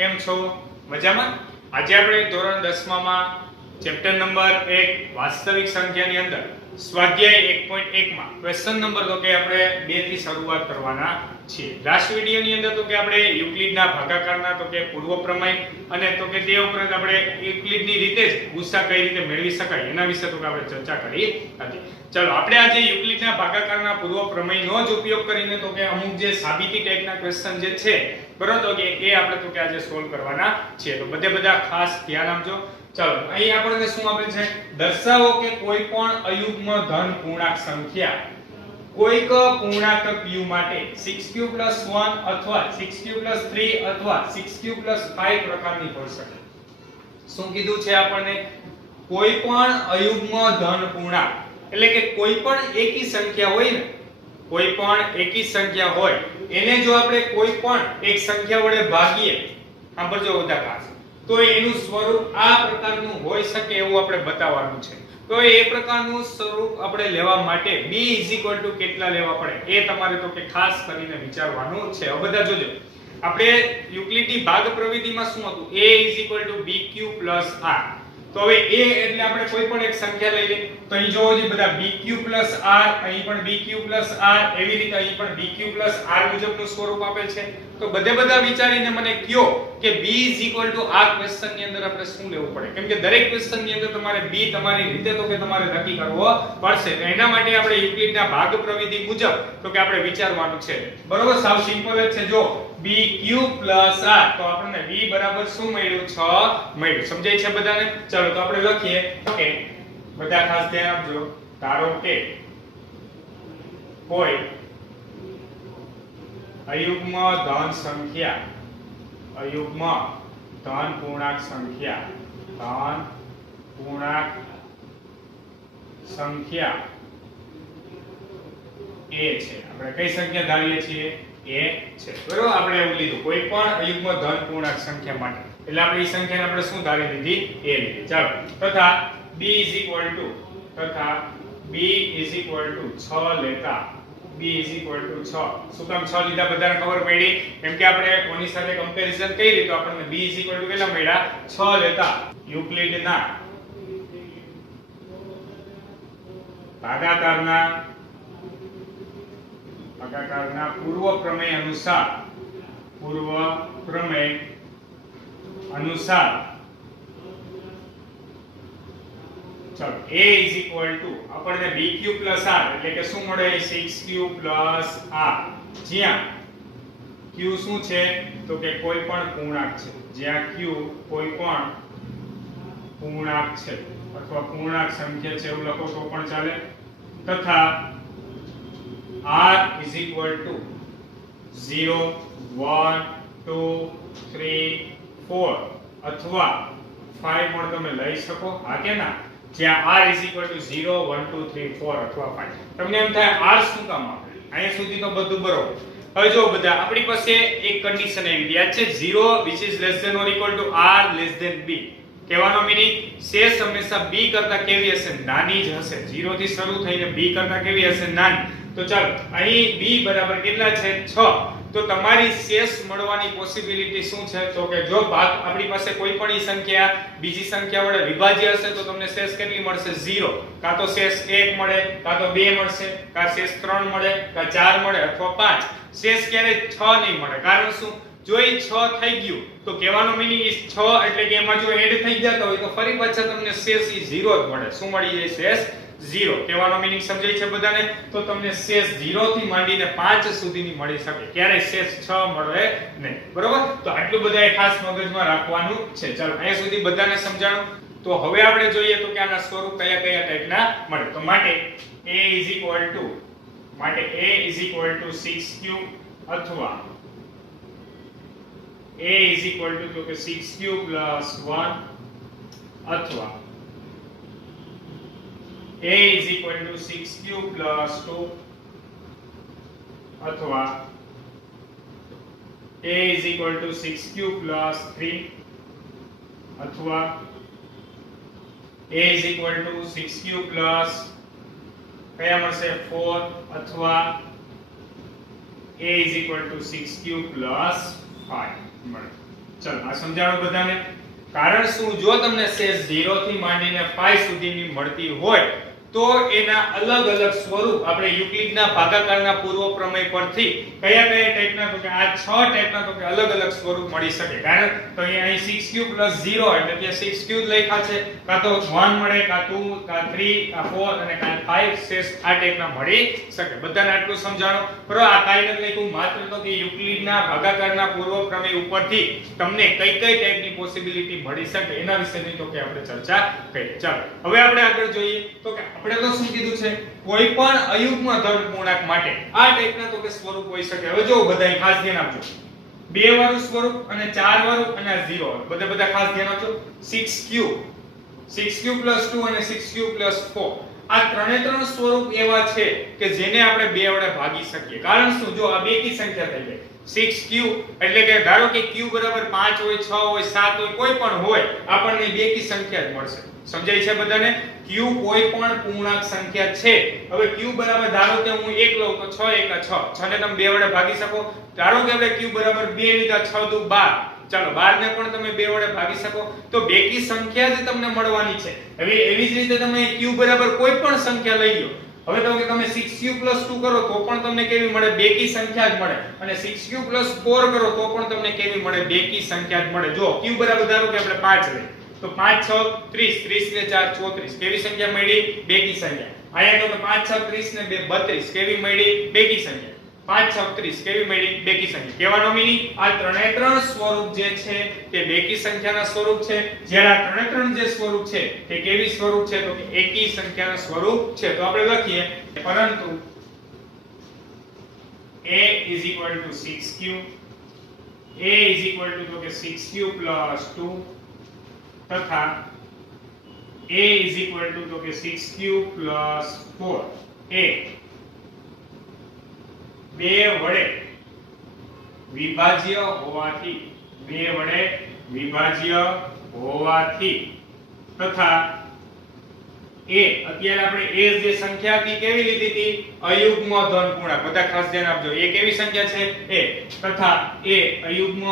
કેમ છો? મજામાં? આજે આપણે ધોરણ 10 માં ચેપ્ટર નંબર 1 વાસ્તવિક સંખ્યાની અંદર સ્વાધ્યાય 1.1 માં ક્વેશ્ચન નંબર તો કે આપણે 2 થી શરૂઆત કરવાના છીએ. લાસ્ટ વિડિયોની અંદર તો કે આપણે યુક્લિડના ભાગાકારના તો કે પૂર્વ પ્રમેય અને તો કે તે ઉપરાંત આપણે યુક્લિડની રીતે જ ગુસા કઈ રીતે મેળવી શકાય એના વિશે તો કે આપણે ચર્ચા કરી હતી. ચલો આપણે આજે યુક્લિડના ભાગાકારના પૂર્વ પ્રમેયનો જ ઉપયોગ કરીને તો કે અમુક જે સાબિતી ટાઈપના ક્વેશ્ચન જે છે બરોબર તો કે એ આપણે તો કે આજે સોલ્વ કરવાના છે. તો બધા ખાસ ધ્યાન આપજો. ચલો અહીં આપણને શું આપેલ છે? દર્શાવો કે કોઈ પણ અયુગ્મ ધન પૂર્ણાંક સંખ્યા કોઈક પૂર્ણાંક q માટે 6q 1 અથવા 6q 3 અથવા 6q 5 પ્રકારની હોઈ શકે. શું કીધું છે આપણને? કોઈ પણ અયુગ્મ ધન પૂર્ણાંક એટલે કે કોઈ પણ એકી સંખ્યા હોય ને, કોઈ પણ એકી સંખ્યા હોય એને જો આપણે કોઈ પણ એક સંખ્યા વડે ભાગીએ, સાંભળજો બધા ખાસ, તો એનું સ્વરૂપ આ પ્રકારનું હોઈ શકે એવું આપણે બતાવવાનું છે. તો એ પ્રકારનું સ્વરૂપ આપણે લેવા માટે b કેટલા લેવા પડે એ તમારે તો કે ખાસ કરીને વિચારવાનું છે. હવે બધા જોજો, આપણે યુક્લિડની ભાગ પ્રવિધિમાં શું હતું? a bq r. તો હવે a એટલે આપણે કોઈ પણ એક સંખ્યા લઈ લઈએ. તો અહીં જોવો જે બધા bq r, અહીં પણ bq r, એવી રીતે અહીં પણ bq r મુજબનું સ્વરૂપ આપેલ છે. તો બધા વિચારીને મને કયો કે b આ ક્વેશ્ચન ની અંદર આપણે શું લેવું પડે? કેમ કે દરેક ક્વેશ્ચન ની અંદર તમારે b તમારી રીતે તો કે તમારે નક્કી કરવો પડશે. તો એના માટે આપણે યુક્લિડના ભાગ પ્રવિધિ મુજબ તો કે આપણે વિચારવાનું છે. બરોબર, સાવ સિમ્પલ જ છે. જો bq r તો આપણને b બરાબર શું મળ્યું? 6 મળ્યું. સમજાય છે બધાને? ચલો તો આપણે લખીએ. ઓકે, બધા ખાસ ધ્યાન આપજો. ધારો કે કોઈ અયુગ્મ ધન સંખ્યા, અયુગ્મ ધન પૂર્ણાંક સંખ્યા, ધન પૂર્ણાંક સંખ્યા a છે. આપણે કઈ સંખ્યા ધારીએ છીએ? a છે. બરોબર, આપણે એવું લીધું કોઈ પણ અયુગ્મ ધન પૂર્ણાંક સંખ્યા માટે. એટલે આપણે એ સંખ્યાને આપણે શું ધારી લીધી? a લીધી. ચાલો, તથા b 6 લેતા b 6. શું કામ 6 લીધા? બધાને ખબર પડી? કેમ કે આપણે કોની સાથે કમ્પેરિઝન કરી તો આપણને b કેટલા મળ્યા? 6 લેતા યુક્લિડના ભાગાકારના પૂર્વ પ્રમેય અનુસાર, પૂર્વ પ્રમેય અનુસાર ચલો a આપણને bq r એટલે કે શું મળે? 6q r. જ્યાં q શું છે? તો કે કોઈ પણ પૂર્ણાંક છે. જ્યાં q કોઈ પણ પૂર્ણાંક છે અથવા પૂર્ણાંક સંખ્યા છે એવું લખો તો પણ ચાલે. તથા r 0 1 2 3 4 અથવા 5 પણ તમે લઈ શકો. હા કે ના? જ્યાં r 0 1 2 3 4 અથવા 5. તમને એમ થાય r શું કામ આપે? અહીંયા સુધી તો બધું બરોબર. હવે જો બધા આપણી પાસે એક કન્ડિશન આવી યાદ છે, 0 which is less than or equal to r less than b. કહેવાનો મીનિંગ શેષ હંમેશા b કરતા કેવી હશે? નાની જ હશે. 0 થી શરૂ થઈને b કરતા કેવી હશે? નાની. તો ચાલો અહીં b બરાબર કેટલા છે? 6. તો તમારી શેષ મળવાની પોસિબિલિટી શું છે? તો કે જો ભાગ આપણી પાસે કોઈ પણ ઈ સંખ્યા બીજી સંખ્યા વડે વિભાજ્ય હશે તો તમને શેષ કેટલી મળશે? 0. કાં તો શેષ 1 મળે, કાં તો 2 મળશે, કાં શેષ 3 મળે, કાં 4 મળે અથવા 5. શેષ ક્યારેય 6 નહીં મળે. કારણ શું? જો એ 6 થઈ ગયું તો કહેવાનો મીનિંગ એ 6 એટલે કે એમાં જો એડ થઈ જતો હોય તો ફરી પાછા તમને શેષ ઈ 0 જ મળે. શું મળી જાય? શેષ 0. કહેવાનો મીનિંગ સમજાય છે બધાને? તો તમને શેષ 0 થી માંડીને 5 સુધીની મળી શકે, ક્યારેય શેષ 6 મળે નહીં. બરોબર? તો આટલું બધાએ ખાસ મગજમાં રાખવાનું છે. ચાલો અહીંયા સુધી બધાને સમજાણું. તો હવે આપણે જોઈએ તો કે આના સ્વરૂપ કયા ટાઈપના મળે. તો માટે a 6q અથવા a તો કે 6q 1 અથવા a 6q 2 અથવા a 6q 3 અથવા a 6q કયા મળશે 4 અથવા a 6q 5 મળે. ચલો આ સમજાણું બધાને. કારણ શું, જો તમને શેષ 0 થી માંડીને પાઈ સુધીની મળતી હોય તો એના અલગ અલગ સ્વરૂપ આપણે યુક્લિડના ભાગાકારના પૂર્વ પ્રમેય પરથી કયા કયા ટાઈપના, તો કે આ 6 ટાઈપના તો કે અલગ અલગ સ્વરૂપ મળી શકે. કારણ તો અહીં 6q + 0 એટલે કે 6q લખ્યા છે, કાં તો 1 મળે, કાં 2, કાં 3, કાં 4 અને કાં 5 શેષ આ ટાઈપના મળી શકે. બધાને આટલું સમજાણો. બરાબર, આ કાંઈ નથી લખ્યું, માત્ર તો કે યુક્લિડના ભાગાકારના પૂર્વ પ્રમેય ઉપરથી તમને કઈ કઈ ટાઈપની પોસિબિલિટી મળી શકે એના વિશેની તો કે આપણે ચર્ચા કરી. ચાલો હવે આપણે આગળ જોઈએ તો કે આપણે તો શું કીધું છે, કોઈ પણ અયુગ્મ ધન પૂર્ણાંક માટે આ ટાઈપના તો કે સ્વરૂપ હોઈ શકે. હવે જો બધાય ખાસ ધ્યાન આપજો, 2 વાળું સ્વરૂપ અને 4 વાળું અને 0 બધા ખાસ ધ્યાન આપજો. 6q + 2 અને 6q + 4 આ ત્રણ સ્વરૂપ એવા છે કે જેને આપણે 2 વડે ભાગી શકીએ. કારણ શું, જો આ બેકી સંખ્યા થઈ જાય 6q એટલે કે ધારો કે q બરાબર 5 હોય, 6 હોય, 7 હોય, કોઈ પણ હોય, આપણને બેકી સંખ્યા જ મળશે. સમજાય છે બધાને? q કોઈ પણ પૂર્ણાંક સંખ્યા છે. હવે q બરાબર ધારો કે હું 1 લઉં તો 6 * 1 = 6, 6 ને તમે 2 વડે ભાગી શકો. ધારો કે આપણે q બરાબર 2 લીધા, 6 * 2 = 12, ચાલો 12 ને પણ તમે 2 વડે ભાગી શકો. તો બેકી સંખ્યા જ તમને મળવાની છે. હવે એવી જ રીતે તમે q બરાબર કોઈ પણ સંખ્યા લઈ લો. હવે તો કે તમે 6q + 2 કરો તો પણ તમને કેવી મળે, બેકી સંખ્યા જ મળે. અને 6q + 4 કરો તો પણ તમને કેવી મળે, બેકી સંખ્યા જ મળે. જો q બરાબર ધારો કે આપણે 5 લઈએ તો 5 6 30, 30 ને 4 34, કેવી સંખ્યા મળી, બેકી સંખ્યા. અહીંયા તો 5 6 30 ને 2 32, કેવી મળી, બેકી સંખ્યા. 5 6 30 કેવી મળી, બેકી સંખ્યા. કહેવાનો મીનિંગ આ ત્રણ સ્વરૂપ જે છે તે બેકી સંખ્યાના સ્વરૂપ છે. જ્યારે આ ત્રણ જે સ્વરૂપ છે તે કેવી સ્વરૂપ છે, તો કે એકી સંખ્યાના સ્વરૂપ છે. તો આપણે લખીએ પરંતુ a = 6q, a = તો કે 6q + 2 તથા a = તો કે 6q + 4 એ 2 વડે વિભાજ્ય હોવાથી, 2 વડે વિભાજ્ય હોવાથી તથા a અત્યારે આપણે a જે સંખ્યા હતી કેવી લીધી હતી, અયુગ્મ ધન પૂર્ણાંક. બધા ખાસ ધ્યાન આપજો, a કેવી સંખ્યા છે, a તથા a અયુગ્મ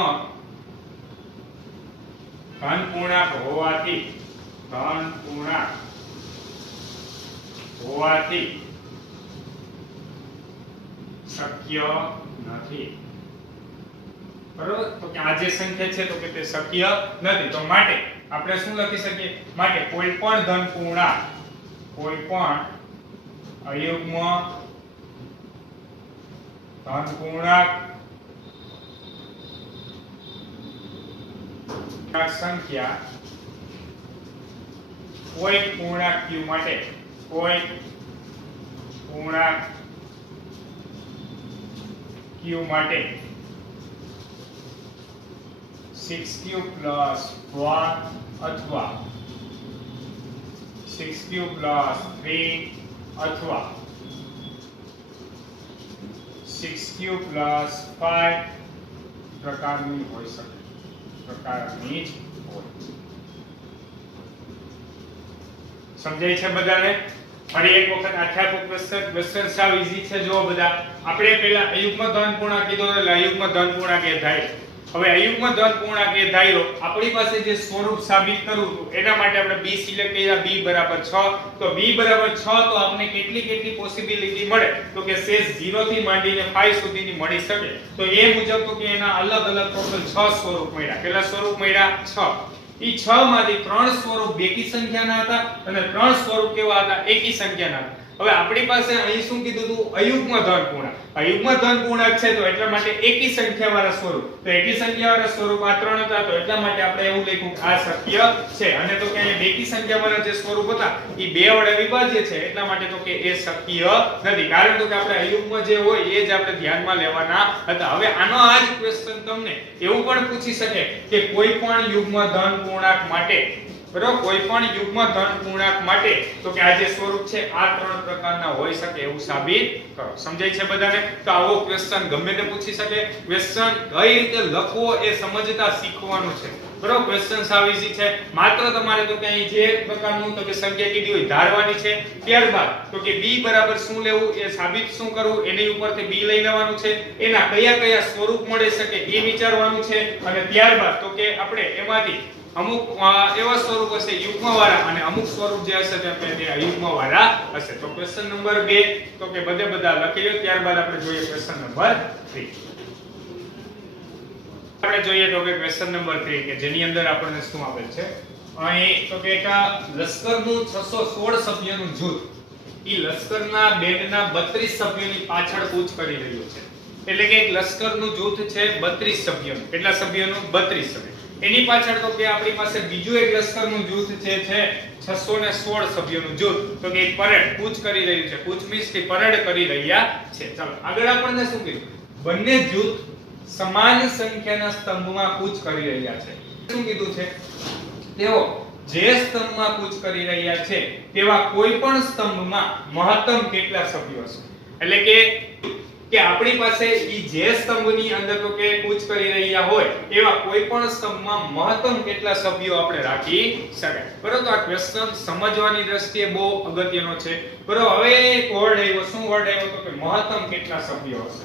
ધન પૂર્ણાંક હોવાથી શક્ય નથી. બરોબર, તો કે આ જે સંખ્યા છે તો કે તે શક્ય નથી. તો માટે આપણે શું લખી શકીએ, માટે કોઈ પણ ધન પૂર્ણાંક, કોઈ પણ અયુગ્મ ધન પૂર્ણાંક સંખ્યા કોઈ પૂર્ણાંક q માટે, કોઈ પૂર્ણાંક q માટે 6q + 1 અથવા 6q + 3 અથવા 6q + 5 પ્રકારની હોઈ શકે, પ્રકારની જ હોય. સમજાય છે બધાને? ફરી એક વખત આખા ક્વેશ્ચન સાવ ઈઝી છે. જો બધા આપણે પહેલા અયુગ્મ ધન પૂર્ણાંક કીધો એટલે અયુગ્મ ધન પૂર્ણાંક એ ધાર્યો. હવે અયુગ્મ ધન પૂર્ણાંક એ ધાર્યો, આપણી પાસે જે સ્વરૂપ સાબિત કરવું હતું એના માટે આપણે b સિલેક્ટ કર્યા, b = 6. તો b = 6 તો આપણે કેટલી પોસિબિલિટી મળે, તો કે શેષ 0 થી માંડીને 5 સુધીની મળી શકે. તો એ મુજબ તો કે એના અલગ અલગ ટોટલ 6 સ્વરૂપ મળ્યા. કેટલા સ્વરૂપ મળ્યા? 6. ઈ 6 માંથી 3 સ્વરૂપ બેકી સંખ્યાના હતા અને 3 સ્વરૂપ કેવા હતા? એકી સંખ્યાના હતા. હવે આપણી પાસે અહીં શું કીધું હતું? અયુગ્મ ધન પૂર્ણાંક. અયુગ્મ ધન પૂર્ણાંક છે તો એટલા માટે એકી સંખ્યાવાળા સ્વરૂપ. તો એકી સંખ્યાવાળા સ્વરૂપ આ 3 હતા, તો એટલા માટે આપણે એવું લખ્યું કે આ શક્ય છે. અને તો કે અહીંયા બેકી સંખ્યાવાળા જે સ્વરૂપ હતા ઈ 2 વડે વિભાજ્ય છે, એટલા માટે તો કે એ શક્ય નથી. કારણ તો કે આપણે અયુગ્મ જે હોય એ જ આપણે ધ્યાનમાં લેવાના હતા. હવે આનો આ જ ક્વેશ્ચન તમને એવું પણ પૂછી શકે કે કોઈ પણ યુગ્મ ધન પૂર્ણાંક માટે, બરાબર, કોઈ પણ યુગ્મ ધન પૂર્ણાંક માટે તો કે આ જે સ્વરૂપ છે આ 3 પ્રકારના હોઈ શકે એવું સાબિત કરો. સમજાય છે બધાને? તો આવો ક્વેશ્ચન ગમે તે પૂછી શકે. ક્વેશ્ચન કઈ રીતે લખવો એ સમજતા શીખવાનું છે. બરોબર ક્વેશ્ચન સાવ ઈઝી છે માત્ર તમારે તો કે અહીં જે પ્રકારનું તો કે સંખ્યા કીધી હોય ધારવાની છે ત્યારબાદ તો કે b બરાબર શું લેવું એ સાબિત શું કરવું એની ઉપરથી b લઈ લેવાનું છે એના કયા કયા સ્વરૂપ મળી શકે એ વિચારવાનું છે અને ત્યારબાદ તો કે આપણે એમાંથી અમુક એવા સ્વરૂપ હશે યુગ્મવાળા અને અમુક સ્વરૂપ જે હશે તે અયુગ્મવાળા હશે તો ક્વેશ્ચન નંબર 2 તો કે બધા લખી લો ત્યારબાદ આપણે જોઈએ ક્વેશ્ચન નંબર 3 આપણે જોઈએ તો કે ક્વેશ્ચન નંબર 3 કે જેની અંદર આપણને શું આપેલ છે અહીં તો કે એક લશ્કરનું 616 સભ્યોનું જૂથ ઈ લશ્કરના બેન્ડના 32 સભ્યોની પાછળ કૂચ કરી રહ્યું છે એટલે કે એક લશ્કરનું જૂથ છે 32 સભ્યોનું કેટલા સભ્યોનું 32 સભ્યો એની પાછળ તો કે આપણી પાસે બીજું એક લશ્કરનું જૂથ છે 616 સભ્યોનું જૂથ તો કે એક પરેડ કૂચ કરી રહ્યું છે કૂચ મીન્સ કે પરેડ કરી રહ્યા છે ચાલો આગળ આપણને શું કીધું બંને જૂથ સમાન સંખ્યાના સ્તંભમાં કૂચ કરી રહ્યા છે શું કીધું છે તેઓ જે સ્તંભમાં કૂચ કરી રહ્યા છે તેવા કોઈ પણ સ્તંભમાં મહત્તમ કેટલા સભ્યો હશે એટલે કે આપણી પાસે ઈ જે સ્તંભની અંદર તો કે કૂચ કરી રહ્યા હોય એવા કોઈ પણ સ્તંભમાં મહત્તમ કેટલા સભ્યો આપણે રાખી શકાય બરોબર આ ક્વેશ્ચન સમજવાની દ્રષ્ટિએ બહુ અગત્યનો છે બરોબર હવે એક વર્ડ આવ્યો શું વર્ડ આવ્યો તો કે મહત્તમ કેટલા સભ્યો હશે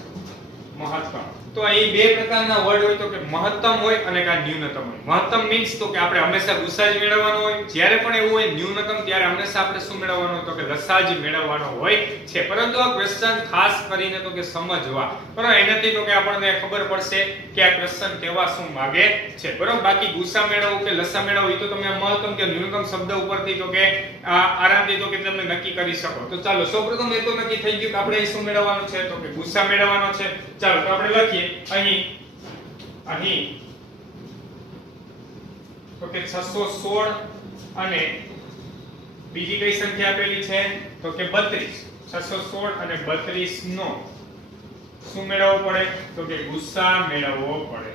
મહત્તમ તો અહીં બે પ્રકારના વર્ડ હોય તો કે મહત્તમ હોય અને કા ન્યૂનતમ હોય મહત્તમ મીન્સ તો કે આપણે હંમેશા ગુસા જ મેળવવાનો હોય જ્યારે પણ એવું હોય ન્યૂનતમ ત્યારે હંમેશા આપણે શું મેળવવાનો હોય તો કે લસા જ મેળવવાનો હોય છે પરંતુ આ ક્વેશ્ચન ખાસ કરીને તો કે સમજવા બરાબર એનાથી તો કે આપણને ખબર પડશે કે આ ક્વેશ્ચન કેવા શું માંગે છે બરાબર બાકી ગુસા મેળવવું કે લસા મેળવવું એ તો તમે મહત્તમ કે ન્યૂનતમ શબ્દ ઉપરથી તો કે આરામથી તો કે તમે નક્કી કરી શકો તો ચાલો સૌપ્રથમ એ તો નક્કી થઈ ગયું કે આપણે શું મેળવવાનું છે તો કે ગુસા મેળવવાનો છે ચાલો તો આપણે લખીએ અહીં તો કે 616 અને બીજી કઈ સંખ્યા આપેલી છે તો કે 32 616 અને 32 નો શું મેળવવો પડે તો કે ગુસા મેળવવો પડે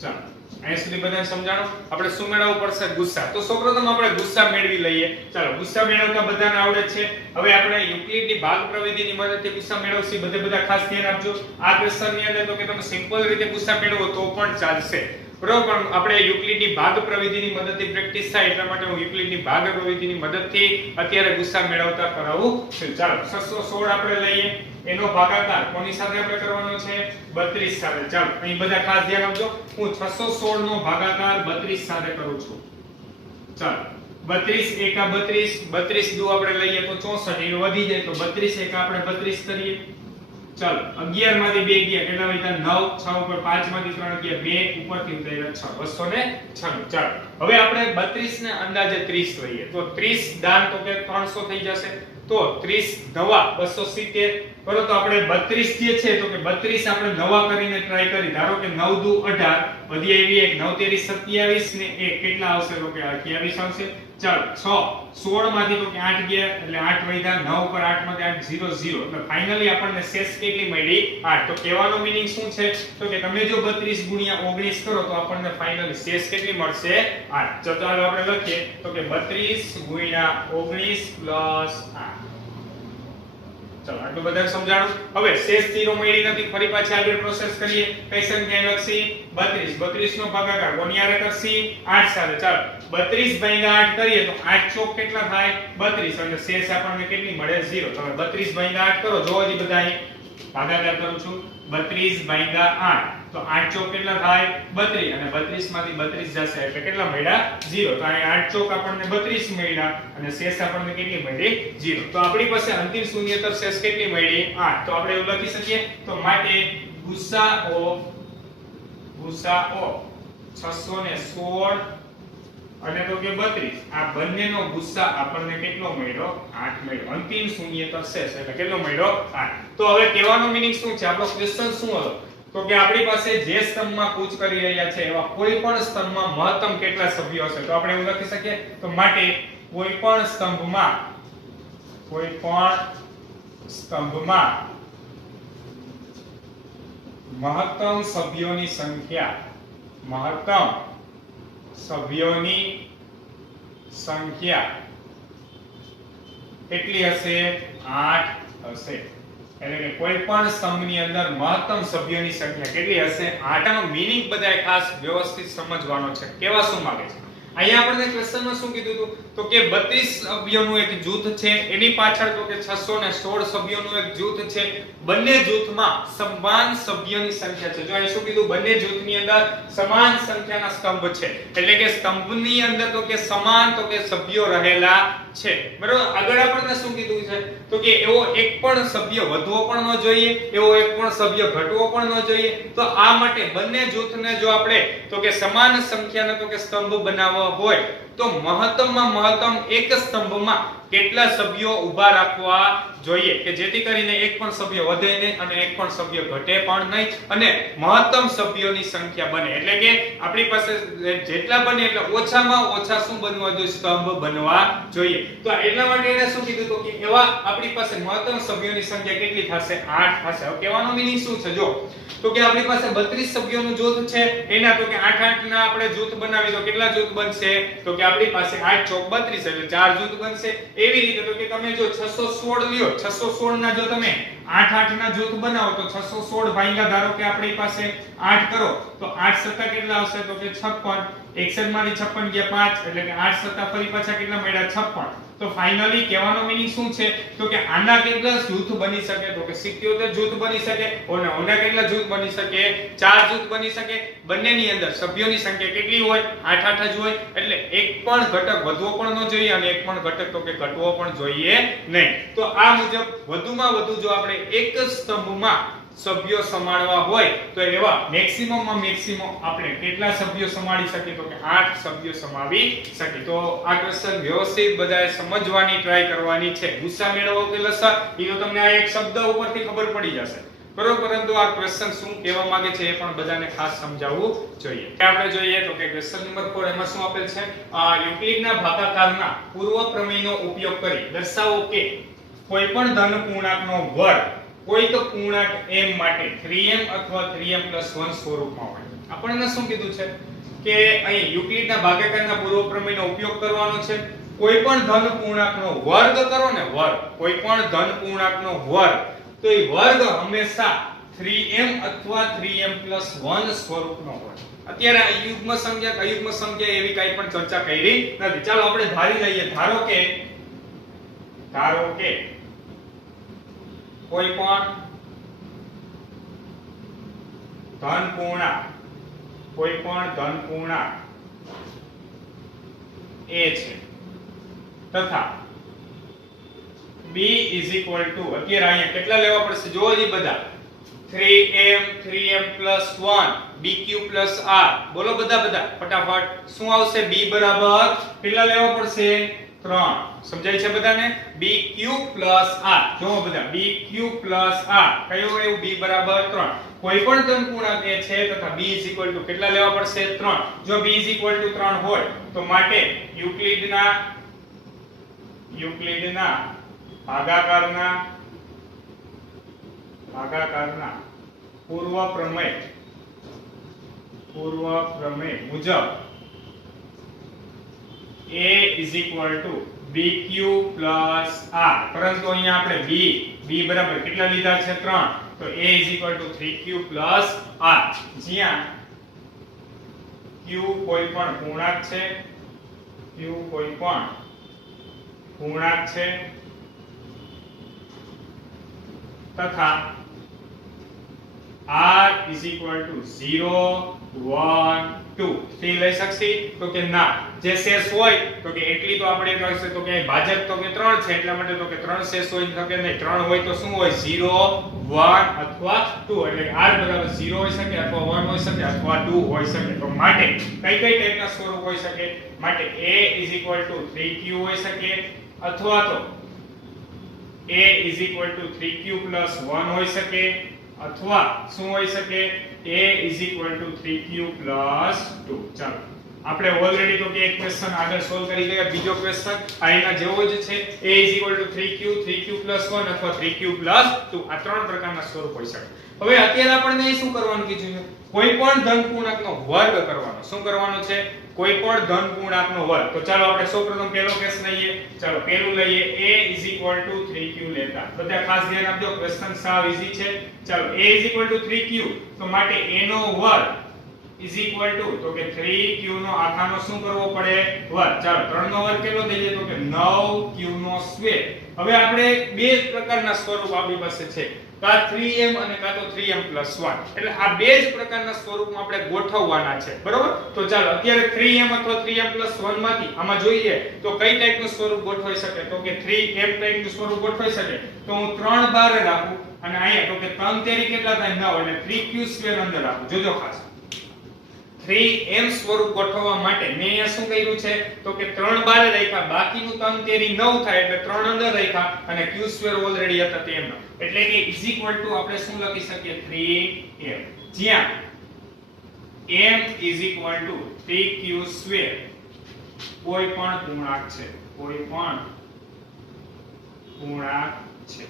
ચાલો અહીં સુધી બધાને સમજાણો આપણે શું મેળવવું પડશે ગુસ્સા તો સૌપ્રથમ આપણે ગુસ્સા મેળવી લઈએ ચાલો ગુસ્સા મેળવતા બધાને આવડે છે હવે આપણે યુક્લિડની ભાગ પ્રવિધિની મદદથી ગુસ્સા મેળવશી બધા ખાસ ધ્યાન આપજો આ ક્વેશ્ચનની અંદર તો કે તમે સિમ્પલ રીતે ગુસ્સા મેળવો તો પણ ચાલશે બરોબર પણ આપણે યુક્લિડની ભાગ પ્રવિધિની મદદથી પ્રેક્ટિસ થાય એટલા માટે હું યુક્લિડની ભાગ પ્રવિધિની મદદથી અત્યારે ગુસ્સા મેળવતા કરાવું છું ચાલો 616 આપણે લઈએ એનો ભાગાકાર કોની સાથે આપણે કરવાનો છે 32 સાથે ચાલો અહીં બધા ખાસ ધ્યાન આપજો હું 616 નો ભાગાકાર 32 સાથે કરું છું ચાલો 32 એકા 32 32 દુ આપણે લઈએ તો 64 એ વધી જાય તો 32 એકા આપણે 32 કરીએ ચાલો 11 માંથી 2 ગયા કેટલા વધ્યા 9 6 ઉપર 5 માંથી 3 ગયા 2 ઉપરથી ઉતાર્યા 6 296 ચાલો હવે આપણે 32 ને અંદાજે 30 લઈએ તો 30 દાન તો કે 300 થઈ જશે તો 30 નવા 270 બરોબર તો આપણે 32 જે છે તો કે 32 આપણે નવા કરીને ટ્રાય કરી ધારો કે 9 દુ 18 વધી આવી એક 9 તેરી 27 ને એક કેટલા આવશે તો કે 28 આવશે ચાલો 6 16 માંથી તો કે 8 ગયા એટલે 8 વધ્યા 9 ઉપર 8 માંથી 8 0 0 એટલે ફાઇનલી આપણને શેષ કેટલી મળી 8 તો કહેવાનો મીનિંગ શું છે તો કે તમે જો 32 ગુણ્યા 19 કરો તો આપણને ફાઇનલી શેષ કેટલી મળશે 8 તો ચાલો આપણે લખીએ તો કે 32 ગુણ્યા 19 પ્લસ 8 ચાલો આટલું બધાને સમજાણું હવે શેષ 0 મળી નથી ફરી પાછી આગળ પ્રોસેસ કરીએ કઈ સંખ્યા લખશી 32 નો ભાગાકાર કોની હારે કરશી 8 સાથે ચાલો 32 ભાગ્યા 8 કરીએ તો 8 ચોક કેટલા થાય 32 અને શેષ આપણને કેટલી મળે 0 તમે 32 ભાગ્યા 8 કરો જો હજી બધા અહીં ભાગાકાર કરું છું 32 ભાગ્યા 8 તો 8 ચોક કેટલા થાય 32 અને 32 માંથી 32 જશે એટલે કેટલા મળ્યા 0 તો અહીં 8 ચોક આપણને 32 મળ્યા અને શેષ આપણને કેટલી મળી 0 તો આપણી પાસે અંતિમ શૂન્યતર શેષ કેટલી મળી 8 તો આપણે એવું લખી શકીએ તો માટે ગુસાઓ 616 અને તો કે 32 આ બંનેનો ગુસ્સા આપણને કેટલો મળ્યો 8 મળ્યો અંતિમ શૂન્યતર શેષ એટલે કેટલો મળ્યો 8 તો હવે કહેવાનો મીનિંગ શું છે આપણો ક્વેશ્ચન શું હતો તો કે આપણી પાસે જે સ્તંભમાં કૂચ કરી રહ્યા છે એવા કોઈ પણ સ્તંભમાં મહત્તમ કેટલા સભ્યો હશે તો આપણે એવું લખી શકીએ તો માટે કોઈ પણ સ્તંભમાં મહત્તમ સભ્યોની સંખ્યા કેટલી હશે 8 હશે એટલે કે કોઈ પણ સ્તંભની અંદર મહત્તમ સભ્યોની સંખ્યા કેટલી હશે 8 નો મીનિંગ બધાય ખાસ વ્યવસ્થિત સમજવાનો છે કેવા શું માંગે છે અહીંયા આપણને ક્વેશ્ચનમાં શું કીધું હતું તો કે 32 સભ્યોનું એક જૂથ છે એની પાછળ તો કે 616 સભ્યોનું એક જૂથ છે બંને જૂથમાં સમાન સભ્યોની સંખ્યા છે જો અહીં શું કીધું બંને જૂથની અંદર સમાન સંખ્યાના સ્તંભ છે એટલે કે સ્તંભની અંદર તો કે સમાન તો કે સભ્યો રહેલા છે બરોબર આગળ આપણને શું કીધું છે તો કે એવો એક પણ સભ્ય વધવો પણ ન જોઈએ એવો એક પણ સભ્ય ઘટવો પણ ન જોઈએ તો આ માટે બંને જૂથને જો આપણે તો કે સમાન સંખ્યાનો તો કે સ્તંભ બનાવવો હોય તો મહત્તમમાં મહત્તમ એક સ્તંભમાં કેટલા સભ્યો ઊભા રાખવા જોઈએ કે જેથી કરીને એક પણ સભ્ય વધે નહીં અને એક પણ સભ્ય ઘટે પણ નહીં અને મહત્તમ સભ્યોની સંખ્યા બને એટલે કે આપણી પાસે જેટલા બને એટલે ઓછામાં ઓછા શું બનવા જોઈએ સ્તંભ બનવા જોઈએ તો એટલા માટે એને શું કીધું તો કે એવા આપણી પાસે મહત્તમ સભ્યોની સંખ્યા કેટલી થશે 8 થશે હવે કહેવાનો મીનિંગ શું છે જો તો કે આપણી પાસે 32 સભ્યોનું જૂથ છે એના તો કે 8 ના આપણે જૂથ બનાવી તો કેટલા જૂથ બનશે તો કે આપણી પાસે 8 ચોક 32 એટલે 4 જૂથ બનશે એવી રીતે તો કે તમે જો 616 લ્યો 616 ના જો તમે 8 ના જૂથ બનાવો તો 616 ભાગ્યા ધારો કે આપણી પાસે 8 કરો તો 8 સત્તા કેટલા આવશે તો કે 56 61 માંથી 56 ગયા 5 એટલે કે 8 સત્તા ફરી પાછા કેટલા મળ્યા 56 તો ફાઇનલી કહેવાનો મીનિંગ શું છે તો કે આના કેટલા જૂથ બની શકે તો કે 77 જૂથ બની શકે અને ઓના કેટલા જૂથ બની શકે 4 જૂથ બની શકે બંનેની અંદર સભ્યોની સંખ્યા કેટલી હોય 8 જ હોય એટલે એક પણ ઘટક વધવો પણ ન જોઈએ અને એક પણ ઘટક તો કે ઘટવો પણ જોઈએ નહીં તો આ મુજબ વધુમાં વધુ જો આપણે એક સ્તંભમાં સભ્યો સમાળવા હોય તો એવા મેક્સિમમ માં મેક્સિમમ આપણે કેટલા સભ્યો સમાળી શકીએ તો કે 8 સભ્યો સમાવી શકીએ તો આ ક્વેશ્ચન વ્યવસ્થિત બધાએ સમજવાની ટ્રાય કરવાની છે ગુસ્સા મેળવો કે લસા એ તો તમને આ એક શબ્દ ઉપરથી ખબર પડી જશે બરોબર પરંતુ આ ક્વેશ્ચન શું કહેવા માંગે છે એ પણ બધાને ખાસ સમજાવવું જોઈએ આપણે જોઈએ તો કે ક્વેશ્ચન નંબર 4 એમાં શું આપેલ છે યુક્લિડના ભાગાકારના પૂર્વ પ્રમેયનો ઉપયોગ કરી દર્શાવો કે કોઈપણ ધન પૂર્ણાંકનો વર્ગ કોઈક પૂર્ણાંક m માટે 3m અથવા 3m+1 સ્વરૂપમાં હોય આપણને શું કીધું છે કે અહીં યુક્લિડના ભાગાકારના પૂર્વ પ્રમેયનો ઉપયોગ કરવાનો છે કોઈપણ ધન પૂર્ણાંકનો વર્ગ કરો ને વર્ગ કોઈપણ ધન પૂર્ણાંકનો વર્ગ તો એ વર્ગ હંમેશા 3m અથવા 3m+1 સ્વરૂપનો હોય અત્યારે અયુગ્મ સંખ્યા અયુગ્મ સંખ્યા એવી કાઈ પણ ચર્ચા કરી નથી ચાલો આપણે ધારી લઈએ ધારો કે કોઈ પણ ધન પૂર્ણાંક a છે તથા b અત્યારે અહીંયા કેટલા લેવા પડશે જોવો જી બધા 3m 3m+1 bq+r બોલો બધા ફટાફટ શું આવશે b બરાબર કેટલા લેવા પડશે 3 સમજાય છે બધાને bq+r જો બધા bq+r કયો એવું b બરાબર 3 કોઈ પણ ધન પૂર્ણાંક એ છે તથા b કેટલા લેવા પડશે 3 જો b 3 હોય તો માટે યુક્લિડના ભાગાકારના પૂર્વ પ્રમેય મુજબ a bq+r પરંતુ અહીંયા આપણે b બરાબર કેટલા લીધા છે 3 તો a 3q+r જ્યાં q કોઈ પણ પૂર્ણાંક છે તથા r 0 1 2 થી લઈ શકશી તો કે ના જે શેષ હોય તો કે એટલી તો આપણે કહીશું તો કે ભાજક તો કે 3 છે એટલા માટે તો કે 3 શેષ હોય તો કે નહીં 3 હોય તો શું હોય 0 1 અથવા 2 એટલે કે r બરાબર 0 હોઈ શકે અથવા 1 હોઈ શકે અથવા 2 હોઈ શકે તો માટે કઈ ટાઈપના સ્વરૂપ હોઈ શકે માટે a 3q હોઈ શકે અથવા તો a 3q+1 હોઈ શકે અથવા શું હોઈ શકે a 3q+2 ચાલો આપણે ઓલરેડી તો કે એક ક્વેશ્ચન આગળ સોલ્વ કરી ગયા. બીજો ક્વેશ્ચન આ એના જેવો જ છે. a = 3q 3q + 1 અથવા 3q + 2 આ ત્રણ પ્રકારના સ્વરૂપ હોઈ શકે. હવે અત્યારે આપણને શું કરવાનું કીધું છે? કોઈ પણ ધન પૂર્ણાંકનો વર્ગ કરવાનો. શું કરવાનો છે? કોઈ પણ ધન પૂર્ણાંકનો વર્ગ. તો ચાલો આપણે સૌપ્રથમ પહેલો કેસ લઈએ. ચાલો પહેલું લઈએ a = 3q લેતા. બધા ખાસ ધ્યાન આપજો, ક્વેશ્ચન સાવ ઈઝી છે. ચાલો a = 3q તો માટે a નો વર્ગ = તો કે 3q નો આખાનો શું કરવો પડે? વર્ગ. ચાલો 3 નો વર્ગ કેટલો થઈ જાય? તો કે 9q નો સ્ક્વેર. હવે આપણે બે પ્રકારના સ્વરૂપ આપણી પાસે છે, કાં 3m અને કાં તો 3m + 1. એટલે આ બે જ પ્રકારના સ્વરૂપમાં આપણે ગોઠવવાના છે, બરોબર? તો ચાલો અત્યારે 3m અથવા 3m + 1 માંથી આમાં જોઈએ તો કઈ ટાઈપનું સ્વરૂપ ગોઠવાઈ શકે? તો કે 3m ટાઈપનું સ્વરૂપ ગોઠવાઈ શકે. તો હું 3 બાર રાખું અને અહીંયા તો કે 3 તેરી કેટલા થાય? 9 એટલે 3q² અંદર રાખું. જોજો ખાસ 3m સ્વરૂપ ગોઠવવા માટે મેં અહીંયા શું કર્યું છે? તો કે 3 બાર રાખ્યા, બાકીનું 3 તેરી 9 થાય એટલે 3 અંદર રાખ્યા અને q² ઓલરેડી હતા તેમનો. એટલે કે = આપણે શું લખી શકીએ? 3m. જ્યાં m = 3q² કોઈ પણ પૂર્ણાંક છે. કોઈ પણ પૂર્ણાંક છે.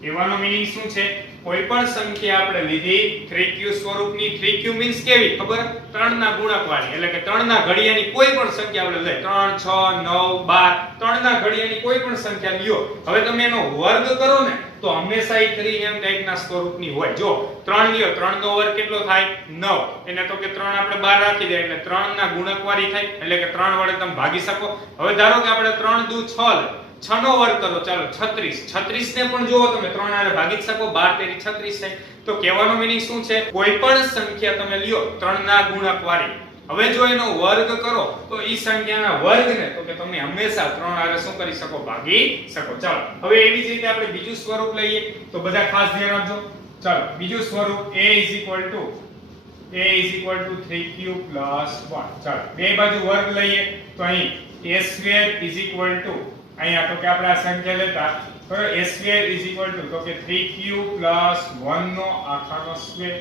કહેવાનો મીનિંગ શું છે? કોઈ પણ સંખ્યા આપણે લીધી 3q સ્વરૂપની. 3q મીન્સ કેવી ખબર? 3 ના ગુણક વાળી. એટલે કે 3 ના ઘડિયાની કોઈ પણ સંખ્યા આપણે લઈએ, 3 6 9 12, 3 ના ઘડિયાની કોઈ પણ સંખ્યા લ્યો. હવે તમે એનો વર્ગ કરો ને તો હંમેશા એ 3m ટાઈપના સ્વરૂપની હોય. જો 3 લ્યો, 3 નો વર્ગ કેટલો થાય? 9. એને તો કે 3 આપણે બહાર રાખી દે એટલે 3 ના ગુણક વાળી થાય. એટલે કે 3 વડે તમે ભાગી શકો. હવે ધારો કે આપણે 3 દુ 6 લે, 6 નો વર્ગ કરો. ચાલો 36. 36 ને પણ જોવો તમે 3 આરે ભાગી શકો. 12 તેરી 36 થાય. તો કહેવાનો મીનિંગ શું છે? કોઈ પણ સંખ્યા તમે લ્યો 3 ના ગુણક વાળી, હવે જો એનો વર્ગ કરો તો ઈ સંખ્યાના વર્ગને તો કે તમે હંમેશા 3 આરે શું કરી શકો? ભાગી શકો. ચાલો હવે એવી જ રીતે આપણે બીજું સ્વરૂપ લઈએ તો બધા ખાસ ધ્યાન આપજો. ચાલો બીજું સ્વરૂપ a = 3q + 1. ચાલો બે બાજુ વર્ગ લઈએ તો અહીં a² = અહીંયા તો કે આપણે આ સંખ્યા લેતા બરાબર, a² તો કે 3q + 1 નો આખાનો સ્ક્વેર.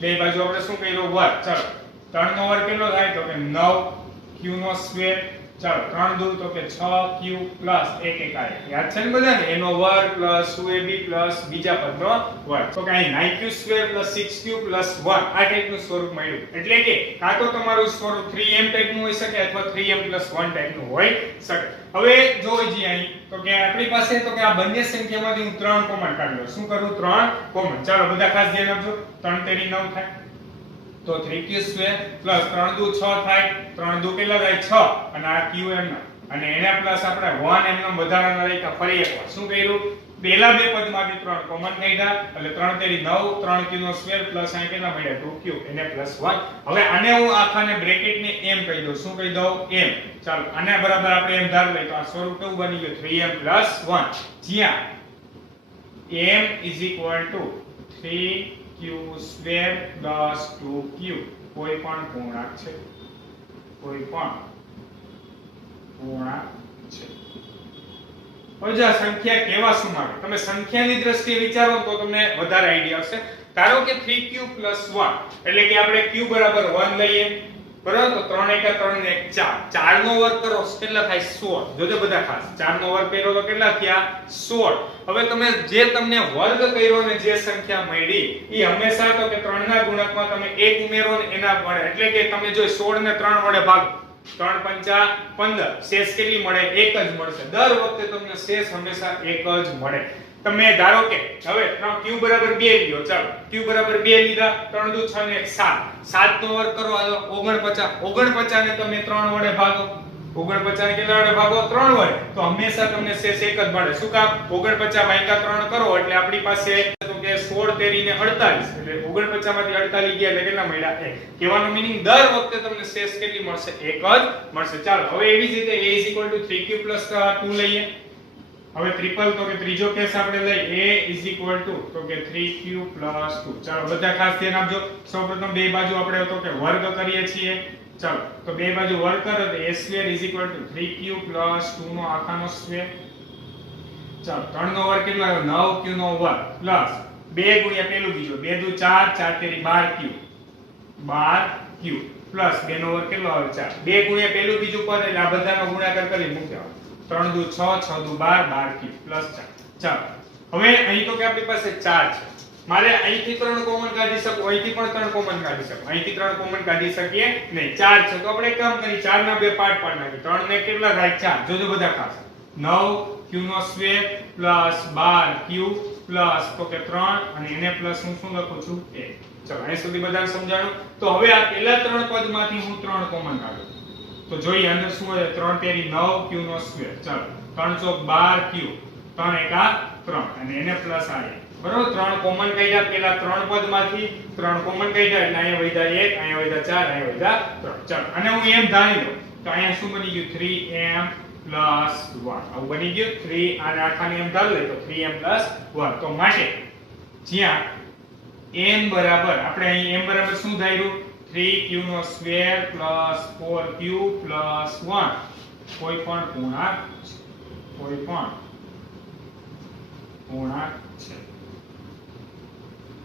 બે બાજુ આપણે શું કર્યું? વર્ગ. ચાલો 3 નો વર્ગ કેટલો થાય? તો કે 9q નો સ્ક્વેર. ચાલો 3 દુ તો કે 6q + 1 1 યાદ છે ને બધાને? એનો વર્ગ + 2ab + બીજા પદનો વર્ગ. તો કે અહીં 9q² + 6q + 1 આ ટાઈપનું સ્વરૂપ મળ્યું. એટલે કે કાં તો તમારું સ્વરૂપ 3m ટાઈપનું હોઈ શકે અથવા 3m + 1 ટાઈપનું હોઈ શકે. હવે જોઈજી અહીં તો કે આપણી પાસે તો કે આ બંને સંખ્યામાંથી હું 3 કોમન કાઢી લઉં. શું કરું? 3 કોમન. ચાલો બધા ખાસ ધ્યાન આપજો. 3 તેરી 9 થાય તો 3q² + 3 દુ 6 થાય. 3 દુ કેટલા થાય? 6 અને આ qm અને એના પ્લસ આપણે 1 એમનો વધારાના રાખ્યા. ફરી એકવાર શું કર્યું? પહેલા બે પદમાંથી 3 કોમન કાઢ્યા એટલે 3 તેરી 9, 3q નો સ્ક્વેર પ્લસ અહીં કેટલા મળ્યા? 2q એને +1. હવે આને હું આખાને બ્રેકેટને m કહી દઉં. શું કહી દઉં? m. ચાલો આને બરાબર આપણે m ધાર લઈએ તો આ સ્વરૂપ કેવું બની ગયું? 3m + 1. જ્યાં m = 3q² + 2q કોઈ પણ પૂર્ણાંક છે. કોઈ પણ પૂર્ણાંક છે. હવે આ સંખ્યા કેવા શું માટે? તમે સંખ્યાની દ્રષ્ટિએ વિચારો તો તમને વધારે આઈડિયા આવશે. ધારો કે 3q + 1 એટલે કે આપણે q = 1 લઈએ બરાબર. તો 3 * 1 = 3 * 4. 4 નો વર્ગ કરો કેટલા થાય? 16. જોજો બધા ખાસ 4 નો વર્ગ કર્યો તો કેટલા થયા? 16. હવે તમે જે તમને વર્ગ કર્યો ને જે સંખ્યા મળી ઈ હંમેશા તો કે 3 ના ગુણકમાં તમે 1 ઉમેરો ને એના વડે. એટલે કે તમે જો 16 ને 3 વડે ભાગો 3 × 5 = 15. શેષ કેટલી મળે? 1 જ મળશે. દર વખતે તમને શેષ હંમેશા 1 જ મળે. તમે ધારો કે હવે q = 2 લ્યો. ચાલો q = 2 લીધા. 3 દુ 6 ને 1 7. 7 નો વર્ગ કરો હાલો 49. 49 ને તમે 3 વડે ભાગો. 49 ને કેટલા વડે ભાગો? 3 વડે. તો હંમેશા તમને શેષ 1 જ મળે. શું કામ? 49 / 3 કરો એટલે આપણી પાસે તો કે 16 તેરી ને 48 એટલે 49 માંથી 48 ગયા એટલે કેટલા મળ્યા? 1. કહેવાનો મીનિંગ દર વખતે તમને શેષ કેટલી મળશે? 1 જ મળશે. ચાલો હવે એવી જ રીતે a = 3q + 2 લઈએ. હવે ટ્રિપલ તો કે ત્રીજો કેસ આપણે લઈ a તો કે 3q + 2. ચાલો બધા ખાસ ધ્યાન આપજો. સૌપ્રથમ બે બાજુ આપણે તો કે વર્ગ કરીએ છીએ. ચાલો તો બે બાજુ વર્ગ કરો તો a² = 3q + 2 નો આખાનો સ્ક્વેર. ચાલો 3 નો વર્ગ કેટલો આવ્યો? 9q નો વર્ગ પ્લસ 2 * પેલું બીજો 2 દુ 4, 4 તેરી 12q 12q પ્લસ 2 નો વર્ગ કેટલો આવે 4 2 ગુણ્યા પેલું બીજું પદ એટલે આ બધાનો ગુણાકાર કરી મૂક્યો 3 દુ 6 6 દુ 12 12q પ્લસ 4 ચાલો હવે અહીં તો કે આપણી પાસે 4 છે મારે અહીંથી 3 કોમન કાઢી શકો અહીંથી પણ 3 કોમન કાઢી શકો અહીંથી 3 કોમન કાઢી શકીએ નહીં 4 છે તો આપણે એક કામ કરી 4 ના બે પાર્ટ પાડી નાખીએ 3 ને કેટલા થાય 4 જોજો બધા ખાસ 9q નો સ્ક્વેર પ્લસ 12q પ્લસ તો કે 3 અને એને પ્લસ હું શું લખું છું 1 ચલો અહીં સુધી બધાને સમજાણું તો હવે આ પહેલા 3 પદમાંથી હું 3 કોમન કાઢું તો જોઈએ અંદર શું હોય 3 તેરી 9q નો સ્ક્વેર ચલો 3 ચોક 12q 3 એકા 3 અને એને પ્લસ આ 1 બરોબર 3 કોમન કાઢ્યા પેલા 3 પદમાંથી 3 કોમન કાઢ્યા એટલે અહીંયા વધ્યા 1 અહીંયા વધ્યા 4 અહીંયા વધ્યા 3 ચલો અને હું એમ ધારી લઉં તો અહીંયા શું બની ગયું 3m પ્લસ 1 આવું બની ગયું 3 અને આખાની એમ ધાર લે તો 3m પ્લસ 1 તો માટે જ્યાં m બરાબર આપણે અહીં m બરાબર શું ધાર્યું 3q નો સ્ક્વેર પ્લસ 4q પ્લસ 1 કોઈ પણ પૂર્ણાંક કોઈ પણ પૂર્ણાંક છે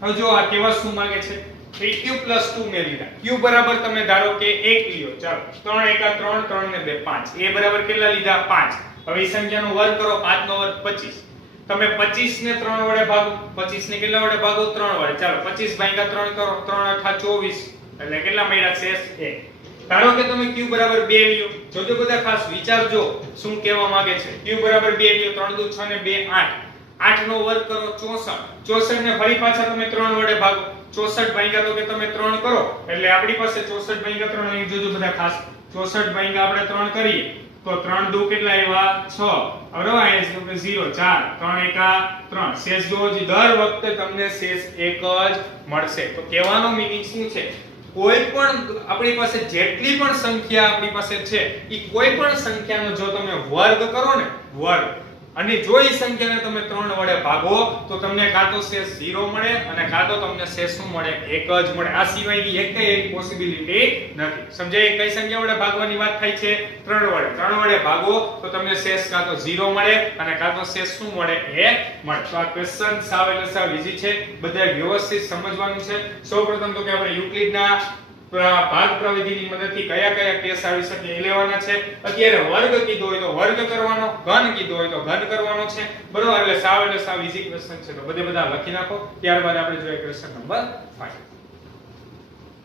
હવે જો આ કેવા શું માંગે છે 3q 2 મે લીધા q બરાબર તમે ધારો કે 1 લ્યો ચાલો 3 એકા 3 3 ને 2 5 a બરાબર કેટલા લીધા 5 હવે એ સંખ્યાનો વર્ગ કરો 5 નો વર્ગ 25 તમે 25 ને 3 વડે ભાગો 25 ને કેટલા વડે ભાગો 3 વડે ચાલો 25 ભાગ્યા 3 કરો 3 અઠા 24 એટલે કેટલા મળ્યા શેષ 1 ધારો કે તમે q બરાબર 2 લ્યો જોજો બધા ખાસ વિચારજો શું કહેવા માંગે છે q બરાબર 2 લ્યો 3 દુ 6 ને 2 8 8 નો વર્ગ કરો 64 64 ને ફરી પાછા તમે 3 વડે ભાગો 64 ભાગ્યા તો કે તમે 3 કરો એટલે આપણી પાસે 64 ભાગ્યા 3 અહીં જોજો બધા ખાસ 64 ભાગ્યા આપણે 3 કરીએ તો 3 દુ કેટલા આવ્યા 6 હવે અહીંયા છે 0 4 3 એકા 3 શેષ જો દર વખતે તમને શેષ એક જ મળશે તો કહેવાનો મીનિંગ શું છે કોઈ પણ આપણી પાસે જેટલી પણ સંખ્યા આપણી પાસે છે ઈ કોઈ પણ સંખ્યાનો જો તમે વર્ગ કરો ને વર્ગ અને જો ઈ સંખ્યાને તમે 3 વડે ભાગો તો તમને કાં તો શેષ 0 મળે અને કાં તો તમને શેષ શું મળે એક જ મળે આ સિવાયની એકેય એવી પોસિબિલિટી નથી સમજાય કઈ સંખ્યા વડે ભાગવાની વાત થાય છે 3 વડે ભાગો તો તમને શેષ કાં તો 0 મળે અને કાં તો શેષ શું મળે 1 મળે તો આ ક્વેશ્ચન સાવ એટલે સાવ ઈઝી છે બધાય વ્યવસ્થિત સમજવાનું છે સૌપ્રથમ તો કે આપણે યુક્લિડના ભાગ પ્રવિધિની મદદથી કયા કયા કેસ આવી શકે એ લેવાના છે અત્યારે વર્ગ કીધો હોય તો વર્ગ કરવાનો ઘન કીધો હોય તો ઘન કરવાનો છે બરોબર એટલે સાવ ઈઝી ક્વેશ્ચન છે તો બધા લખી નાખો ત્યારબાદ આપણે જોઈએ ક્વેશ્ચન નંબર 5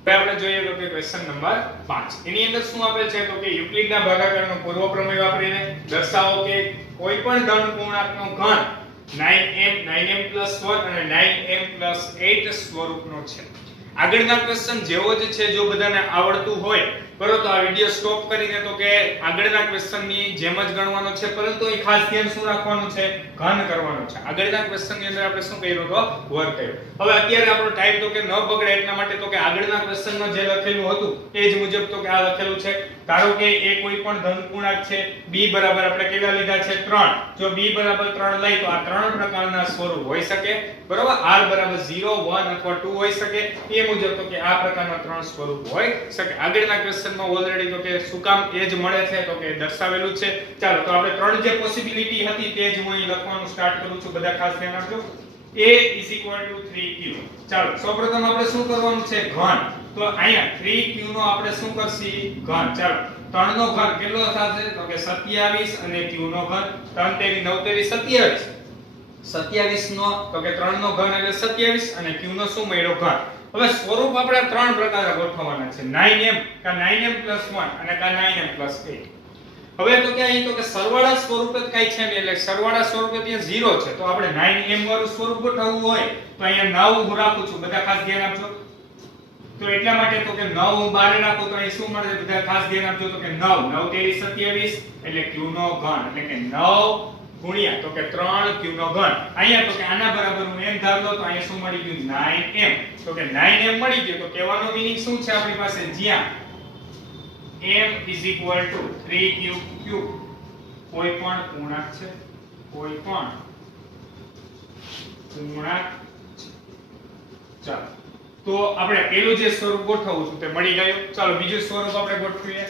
હવે આપણે જોઈએ તો કે ક્વેશ્ચન નંબર 5 એની અંદર શું આપેલ છે તો કે યુક્લિડના ભાગાકારનો પૂર્વ પ્રમેય વાપરીને દર્શાવો કે કોઈ પણ ધન પૂર્ણાંકનો ઘન 9m 1 અને 9m 8 સ્વરૂપનો છે આગળના ક્વેશ્ચન જેવો જ છે જો બધાને આવડતું હોય બરોબર તો આ વિડિયો સ્ટોપ કરીને તો કે આગળના ક્વેશ્ચનની જેમ જ ગણવાનો છે પરંતુ એ ખાસ ધ્યાન શું રાખવાનું છે ઘન કરવાનું છે આગળના ક્વેશ્ચનની અંદર આપણે શું કર્યું તો વર્ગ કર્યો હવે અત્યારે આપણો ટાઈમ તો કે ન બગડે એટલા માટે તો કે આગળના ક્વેશ્ચનમાં જે લખેલું હતું એ જ મુજબ તો કે આ લખેલું છે ધારો કે એ કોઈ પણ ધન પૂર્ણાંક છે b બરાબર આપણે કેટલા લીધા છે 3 જો b બરાબર 3 લઈ તો આ ત્રણ પ્રકારના સ્વરૂપ હોઈ શકે બરોબર r બરાબર 0 1 અથવા 2 હોઈ શકે એ મુજબ તો કે આ પ્રકારના ત્રણ સ્વરૂપ હોઈ શકે આગળના ક્વેશ્ચનમાં ઓલરેડી તો કે શું કામ એ જ મળે છે તો કે દર્શાવેલું છે ચાલો તો આપણે ત્રણ જે પોસિબિલિટી હતી તે જ હું અહીં લખવાનું સ્ટાર્ટ કરું છું બધા ખાસ ધ્યાન રાખજો a = 3q ચાલો સૌપ્રથમ આપણે શું કરવાનું છે ઘન તો અહીંયા 3q નો આપણે શું કરશી ઘન ચાલો 3 નો ઘન કેટલો થશે તો કે 27 અને q નો ઘન 3 તેરી 9 તેરી 27 27 નો તો કે 3 નો ઘન એટલે 27 અને q નો શું મળ્યો ઘન હવે સ્વરૂપ આપણે ત્રણ પ્રકારના ગોઠવવાના છે 9m કા 9m + 1 અને કા 9m + 8 હવે તો કે અહીં તો કે સરવાળા સ્વરૂપ જ કાઈ છે ને એટલે સરવાળા સ્વરૂપે ત્યાં 0 છે તો આપણે 9m વાળું સ્વરૂપ ગોઠવવું હોય તો અહીંયા 9 હું રાખું છું બધા ખાસ ધ્યાન આપજો તો એટલા માટે તો કે 9 હું બારે રાખું તો અહીં શું મળે બધા ખાસ ધ્યાન આપજો તો કે 9 9 તેરી 27 એટલે q નો ઘન એટલે કે 9 ગુણ્યા તો કે 3 q નો ઘન અહીંયા તો કે આના બરાબર હું m ધાર લો તો અહીંયા શું મળી ગયું 9m તો કે 9m મળી ગયું તો કહેવાનો મીનિંગ શું છે આપણી પાસે જ્યાં m = 3q³ કોઈ પણ પૂર્ણાંક છે કોઈ પણ પૂર્ણાંક ચાલો તો આપણે પેલું જે સ્વરૂપ ગોઠવવું છું તે મળી ગયું ચાલો બીજું સ્વરૂપ આપણે ગોઠવીએ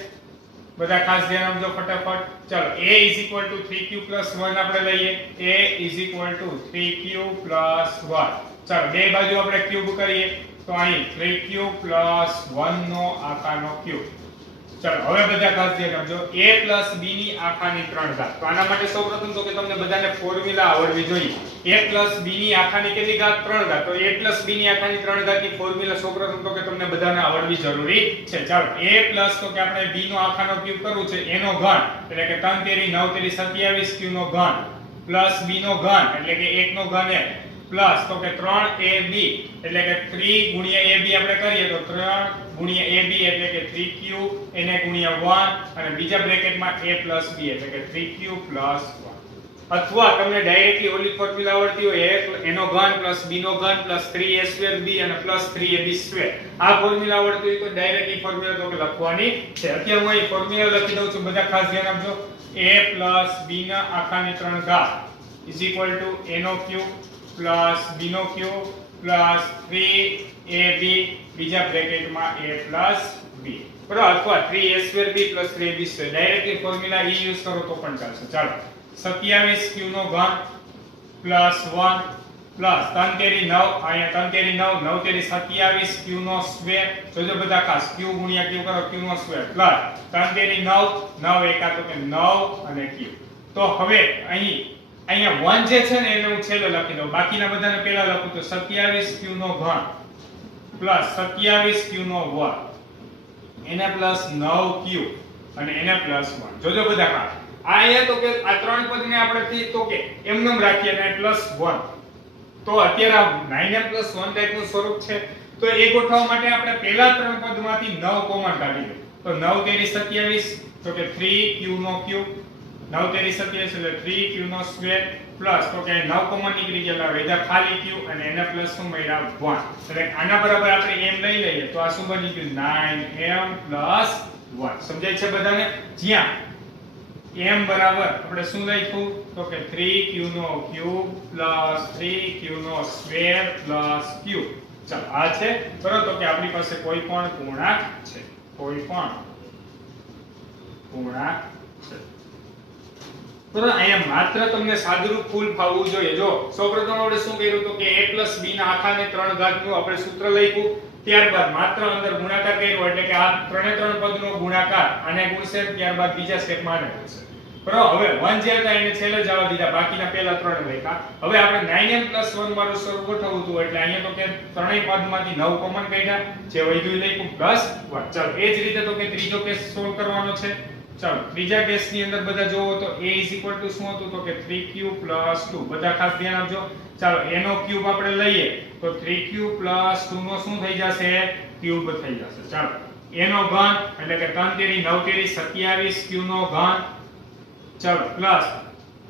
બધા ખાસ ધ્યાન આપજો ફટાફટ ચાલો a = 3q + 1 આપણે લઈએ a = 3q + 1 ચાલો બે બાજુ આપણે ક્યુબ કરીએ તો અહીં 3q + 1 નો આખાનો ક્યુબ. ચાલો હવે બધા ખાસ ધ્યાન રાખજો. a + b ની આખાની 3 ઘાત. તો આના માટે સૌપ્રથમ તો કે તમને બધાને ફોર્મ્યુલા આવડવી જોઈએ. a + b ની આખાની કેટલી ઘાત? 3 ઘાત. તો a + b ની આખાની 3 ઘાત ની ફોર્મ્યુલા સૌપ્રથમ તો કે તમને બધાને આવડવી જરૂરી છે. ચાલો a + તો કે આપણે b નો આખાનો ક્યુબ કરવું છે, એનો ઘન એટલે કે 3 તેરી 9 તેરી 27 q નો ઘન પ્લસ b નો ઘન એટલે કે 1 નો ઘન પ્લસ તો કે 3ab એટલે કે 3 ગુણ્યા ab આપણે કરીએ તો 3 ગુણ્યા ab એટલે કે 3q એને ગુણ્યા 1 અને બીજા બ્રેકેટમાં a + b એટલે કે 3q + 1. અથવા તમને ડાયરેક્ટલી ઓલી ફોર્મ્યુલા આવડતી હોય એનો ઘન પ્લસ b નો ઘન પ્લસ 3a2b અને પ્લસ 3ab2 આ ફોર્મ્યુલા આવડતી હોય તો ડાયરેક્ટલી ફોર્મ્યુલા તો કે લખવાની છે. અત્યારે હું અહીં ફોર્મ્યુલા લખી દઉં છું, બધા ખાસ ધ્યાન આપજો. a + b ના આખાની 3 ઘાત = a નો ક્યુબ પ્લસ b નો ક્યુબ પ્લસ 3ab બીજા બ્રેકેટમાં a + b બરાબર, અથવા 3a2b + 3ab2 directly formula use કરો તો પણ ચાલશે. ચાલો 27q નો ઘન પ્લસ 1 પ્લસ 3 તેરી 9 અહીંયા 3 તેરી 9 9 તેરી 27q નો સ્ક્વેર. જોજો બધા ખાસ q ગુણ્યા q કરો q નો સ્ક્વેર પ્લસ 3 તેરી 9 9 એકા તો કે 9 અને q. તો હવે અહીંયા 1 જે છે ને એને હું છેલ્લે લખી દઉં, બાકીના બધાને પહેલા લખું તો 27q નો ઘન પ્લસ 27q નો વર્ગ એને પ્લસ 9q અને એને પ્લસ 1. જોજો બધા ખાસ આ અહીંયા તો કે આ ત્રણ પદને આપણે તો કે એમનેમ રાખીએ અને પ્લસ 1. તો અત્યારે 9m + 1 ટાઈપનું સ્વરૂપ છે. તો એ ગોઠવવા માટે આપણે પહેલા ત્રણ પદમાંથી 9 કોમન કાઢી લો. તો 9 તેરી 27 તો કે 3q નો ક્યુબ 9 તેરી 27 એટલે 3q નો સ્ક્વેર પ્લસ તો કે 9 કોમન નીકળી ગયા વેધા ખાલી q અને એના પ્લસ શું મળ્યા 1. એટલે આના બરાબર આપણે m લઈ લઈએ તો આ શું બની ગયું 9m + 1. સમજાય છે બધાને? જ્યાં m બરાબર આપણે શું લખ્યું તો કે 3q નો ક્યુબ પ્લસ 3q નો સ્ક્વેર પ્લસ q. ચાલો આ છે બરાબર. તો કે આપણી પાસે કોઈ પણ પૂર્ણાંક છે, કોઈ પણ પૂર્ણાંક છે બરાબર. અહીંયા માત્ર તમને સાદુરૂપ ફૂલ ફાવવું જોઈએ. જો સૌપ્રથમ આપણે શું કર્યું તો કે a + b ના આખાની 3 ઘાતનું આપણે સૂત્ર લખ્યું, ત્યારબાદ માત્ર અંદર ગુણાકાર કર્યો એટલે કે આ ત્રણે ત્રણ પદનો ગુણાકાર આને ગુણશે, ત્યારબાદ બીજા સ્ટેપમાં આને ગુણશે બરાબર. હવે 1 જે હતા એને છેલ્લે જવા દીધા, બાકીના પહેલા ત્રણ લખ્યા. હવે આપણે 9m + 1 વાળું સ્વરૂપ ગોઠવવું હતું એટલે અહીંયા તો કે ત્રણેય પદમાંથી 9 કોમન કાઢ્યા, જે વધ્યું લખ્યું +1. ચાલો એ જ રીતે તો કે ત્રીજો કેસ સોલ્વ કરવાનો છે. ચાલો ત્રીજા કેસ ની અંદર બધા જોવો તો a = શું હતું તો કે 3q + 2. બધા ખાસ ધ્યાન આપજો. ચાલો a નો ક્યુબ આપણે લઈએ તો 3q + 2 નો શું થઈ જશે? ક્યુબ થઈ જશે. ચાલો a નો ઘન એટલે કે 3 તેરી 9 તેરી 27q નો ઘન. ચાલો પ્લસ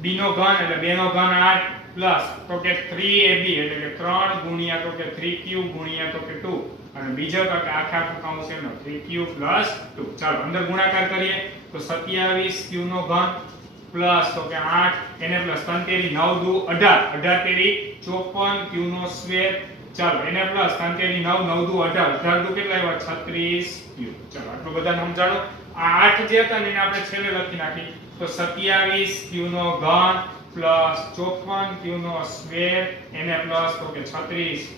b નો ઘન એટલે 2 નો ઘન 8 પ્લસ તો કે 3ab એટલે કે 3 ગુણ્યા તો કે 3q ગુણ્યા તો કે 2 અને બીજો તો કે આખા કૌંસ એનો 3q + 2. ચાલો અંદર ગુણાકાર કરીએ તો 27q નો ઘન પ્લસ તો કે 8 એને પ્લસ 3 તેરી 9 દુ 18 18 તેરી 54q નો સ્ક્વેર. ચાલો એને પ્લસ 3 તેરી 9 9 દુ 18 18 દુ કેટલા આવ્યા? 36q. ચાલો આટલું બધાને સમજાણો. આ 8 જે હતા ને એને આપણે છેલ્લે લખી નાખી તો 27q નો ઘન પ્લસ 54q નો સ્ક્વેર એને પ્લસ તો કે 36q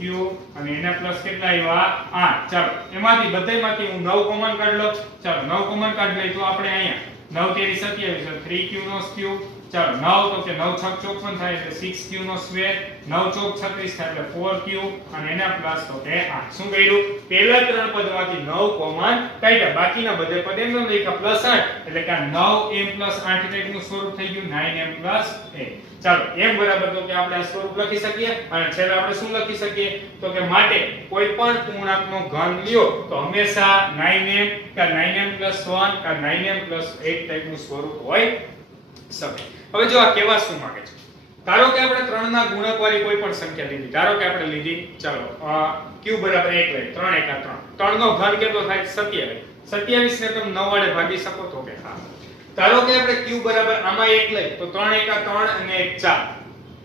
અને એને પ્લસ કેટલા આવ્યા 8. ચાલો એમાંથી બધાયમાંથી હું 9 કોમન કાઢ લઉં. ચાલો 9 કોમન કાઢ લઈ તો આપણે અહીંયા 9 તેરી 27 3q નો ક્યુબ. ચાલો 9 તો કે 9 6 54 થાય એટલે 6q નો સ્ક્વેર, 9 ચોક 36 થાય એટલે 4q અને એના પ્લસ તો કે 8. શું કર્યું? પહેલા ત્રણ પદમાંથી 9 કોમન કાઢ્યા, બાકીના બધે પદ એમ લખ્યા +8 એટલે કે 9m + 8 ટાઈપનું સ્વરૂપ થઈ ગયું 9m + 8. ચાલો m બરાબર તો કે આપણે આ સ્વરૂપ લખી શકીએ અને છેલ્લે આપણે શું લખી શકીએ તો કે માટે કોઈ પણ પૂર્ણાંકનો ઘન લ્યો તો હંમેશા 9m કે 9m + 1 કે 9m + 8 ટાઈપનું સ્વરૂપ હોય શકે. હવે જો આ કેવા શું માંગે છે? ધારો કે આપણે 3 ના ગુણકવાળી કોઈ પણ સંખ્યા લીધી. ધારો કે આપણે લીધી ચાલો q = 1 લઈ 3 એકા 3. 3 નો ઘન કેટલો થાય? 27. 27 ને તમે 9 વડે ભાગી શકો તો કે હા. ધારો કે આપણે q બરાબર આમાં 1 લઈ તો 3 એકા 3 અને 1 4.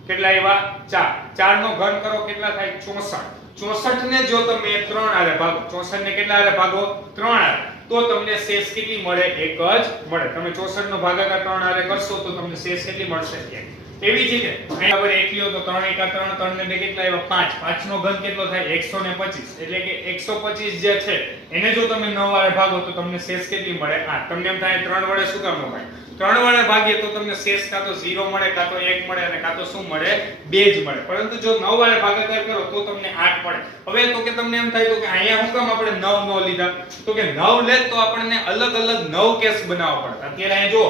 કેટલા આવ્યા? 4. 4 નો ઘન કરો કેટલા થાય? 64. 64 ને જો તમે 3 આરે ભાગો, 64 ને કેટલા આરે ભાગો? 3 આરે, તો તમને શેષ કેટલી મળે? 1 જ મળે. તમે 64 નો ભાગાકાર 3 આરે કરશો તો તમને શેષ કેટલી મળશે? 1. એવી જ રીતે અહીંયા બરાબર 1 લ્યો તો 3 એકા 3 3 ને 2 કેટલા આવ્યા 5 5 નો ઘન કેટલો થાય 125 એટલે કે 125 જે છે એને જો તમે 9 વડે ભાગો તો તમને શેષ કેટલી મળે 8 તમને એમ થાય 3 વડે શું કામ ભાઈ 3 વડે ભાગીએ તો તમને શેષ કાં તો 0 મળે કાં તો 1 મળે અને કાં તો શું મળે 2 જ મળે પરંતુ જો 9 વડે ભાગાકાર કરો તો તમને 8 મળે હવે તો કે તમને એમ થાય તો કે અહીંયા શું કામ આપણે 9 નો લીધા તો કે 9 લે તો આપણને અલગ અલગ 9 કેસ બનાવવા પડે અત્યારે અહીંયા જો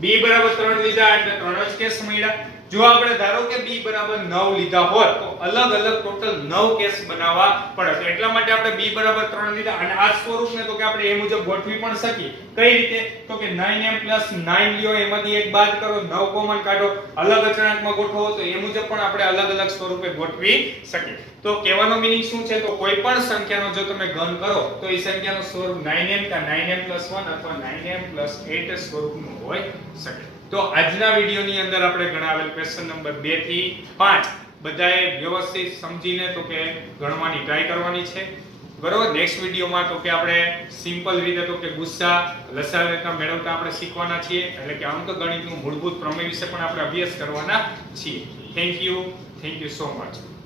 b બરાબર 3 લીધા એટલે 3 જ કેસ મળ્યા જો આપણે ધારો કે b બરાબર 9 લીધા હોત તો અલગ અલગ ટોટલ 9 કેસ બનાવવા પડે તો એટલા માટે આપણે b બરાબર 3 લીધા અને આ સ્વરૂપને તો કે આપણે એ મુજબ ગોઠવી પણ શકીએ કઈ રીતે તો કે 9m + 9 લ્યો એમાંથી એક બાદ કરો 9 કોમન કાઢો અલગ અચળાંકમાં ગોઠવો તો એ મુજબ પણ આપણે અલગ અલગ સ્વરૂપે ગોઠવી શકીએ તો કહેવાનો મીનિંગ શું છે તો કોઈ પણ સંખ્યાનો જો તમે ઘન કરો તો એ સંખ્યાનું સ્વરૂપ 9m કા 9m + 1 અથવા 9m + 8 સ્વરૂપનું હોઈ શકે તો આજના વિડિયોની અંદર આપણે ગણાવેલ ક્વેશ્ચન નંબર 2 થી 5 બધાએ વ્યવસ્થિત સમજીને તો કે ગણવાની ટ્રાય કરવાની છે બરોબર નેક્સ્ટ વિડિયોમાં તો કે આપણે સિમ્પલ રીતે તો કે ગુસ્સા લસા રેખા મેળવતા આપણે શીખવાના છીએ એટલે કે અંકગણિતનું મૂળભૂત પ્રમેય વિશે પણ આપણે અભ્યાસ કરવાના છીએ થેન્ક યુ સો મચ